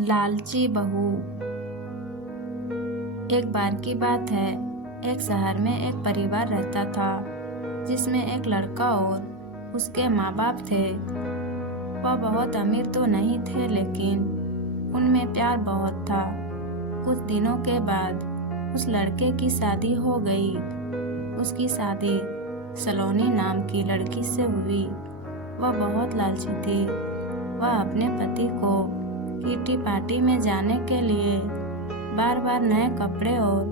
लालची बहू। एक बार की बात है, एक शहर में एक परिवार रहता था जिसमें एक लड़का और उसके माँ बाप थे। वह बहुत अमीर तो नहीं थे, लेकिन उनमें प्यार बहुत था। कुछ दिनों के बाद उस लड़के की शादी हो गई। उसकी शादी सलोनी नाम की लड़की से हुई। वह बहुत लालची थी। वह अपने पति को किटी पार्टी में जाने के लिए बार बार नए कपड़े और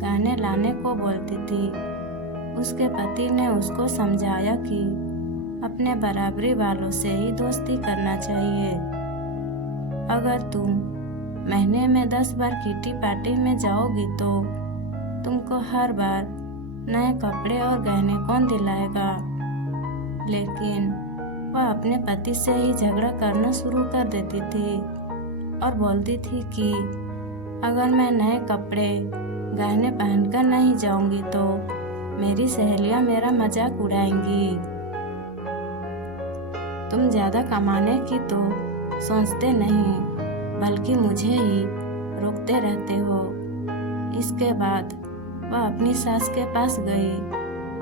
गहने लाने को बोलती थी। उसके पति ने उसको समझाया कि अपने बराबरी वालों से ही दोस्ती करना चाहिए। अगर तुम महीने में 10 बार किटी पार्टी में जाओगी तो तुमको हर बार नए कपड़े और गहने कौन दिलाएगा। लेकिन वह अपने पति से ही झगड़ा करना शुरू कर देती थी और बोलती थी कि अगर मैं नए कपड़े गहने पहनकर नहीं जाऊंगी तो मेरी सहेलियां मेरा मजाक उड़ाएंगी। तुम ज्यादा कमाने की तो सोचते नहीं, बल्कि मुझे ही रोकते रहते हो। इसके बाद वह अपनी सास के पास गई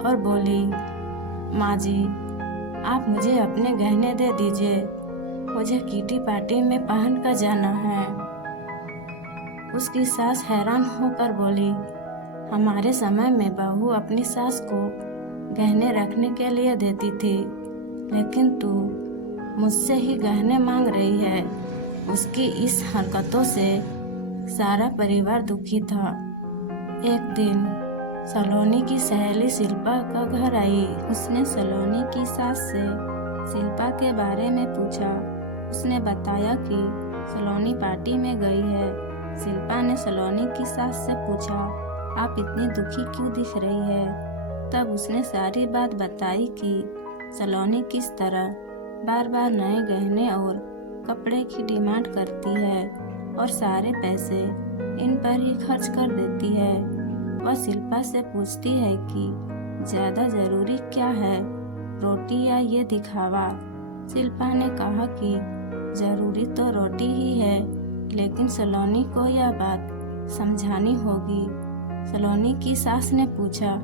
और बोली, माँ जी, आप मुझे अपने गहने दे दीजिए, मुझे किटी पार्टी में पहन कर जाना है। उसकी सास हैरान होकर बोली, हमारे समय में बहू अपनी सास को गहने रखने के लिए देती थी, लेकिन तू मुझसे ही गहने मांग रही है। उसकी इस हरकतों से सारा परिवार दुखी था। एक दिन सलोनी की सहेली शिल्पा का घर आई। उसने सलोनी की सास से शिल्पा के बारे में पूछा। उसने बताया कि सलोनी पार्टी में गई है। शिल्पा ने सलोनी की सास से पूछा, आप इतनी दुखी क्यों दिख रही है। तब उसने सारी बात बताई कि सलोनी किस तरह बार बार नए गहने और कपड़े की डिमांड करती है और सारे पैसे इन पर ही खर्च कर देती है। वह शिल्पा से पूछती है कि ज़्यादा ज़रूरी क्या है, रोटी या ये दिखावा। शिल्पा ने कहा कि ज़रूरी तो रोटी ही है, लेकिन सलोनी को यह बात समझानी होगी। सलोनी की सास ने पूछा,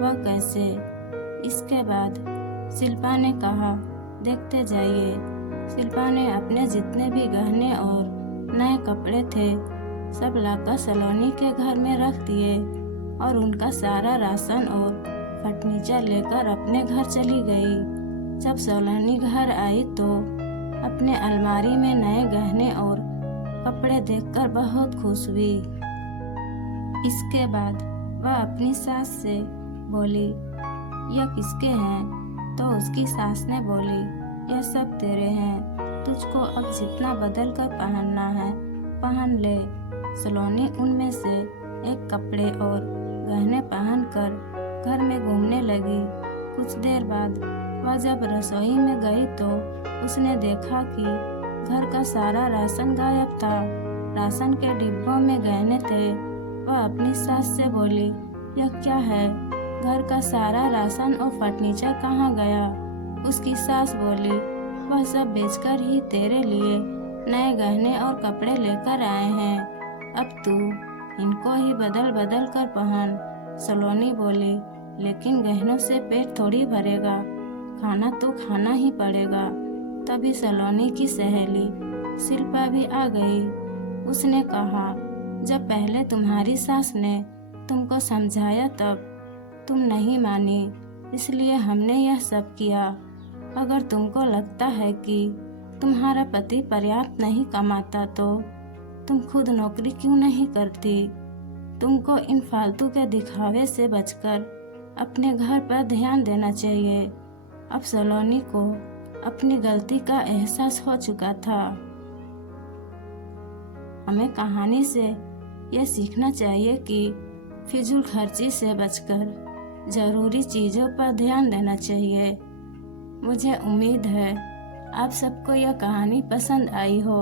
वह कैसे। इसके बाद शिल्पा ने कहा, देखते जाइए। शिल्पा ने अपने जितने भी गहने और नए कपड़े थे सब लाकर सलोनी के घर में रख दिए और उनका सारा राशन और फर्नीचर लेकर अपने घर चली गई। जब सलोनी घर आई तो अपने अलमारी में नए गहने और कपड़े देखकर बहुत खुश हुई। इसके बाद वह अपनी सास से बोली, यह किसके हैं। तो उसकी सास ने बोली, यह सब तेरे हैं, तुझको अब जितना बदल कर पहनना है पहन ले। सलोनी उनमें से एक कपड़े और गहने पहनकर घर में घूमने लगी। कुछ देर बाद वह जब रसोई में गई तो उसने देखा कि घर का सारा राशन गायब था। राशन के डिब्बों में गहने थे। वह अपनी सास से बोली, यह क्या है, घर का सारा राशन और फर्नीचर कहाँ गया। उसकी सास बोली, वह सब बेचकर ही तेरे लिए नए गहने और कपड़े लेकर आए हैं, अब तू इनको ही बदल बदल कर पहन। सलोनी बोली, लेकिन गहनों से पेट थोड़ी भरेगा, खाना तो खाना ही पड़ेगा। तभी सलोनी की सहेली शिल्पा भी आ गई। उसने कहा, जब पहले तुम्हारी सास ने तुमको समझाया तब तुम नहीं मानी, इसलिए हमने यह सब किया। अगर तुमको लगता है कि तुम्हारा पति पर्याप्त नहीं कमाता तो तुम खुद नौकरी क्यों नहीं करती। तुमको इन फालतू के दिखावे से बचकर अपने घर पर ध्यान देना चाहिए। अब सलोनी को अपनी गलती का एहसास हो चुका था। हमें कहानी से यह सीखना चाहिए कि फिजूल खर्ची से बचकर ज़रूरी चीज़ों पर ध्यान देना चाहिए। मुझे उम्मीद है आप सबको यह कहानी पसंद आई हो।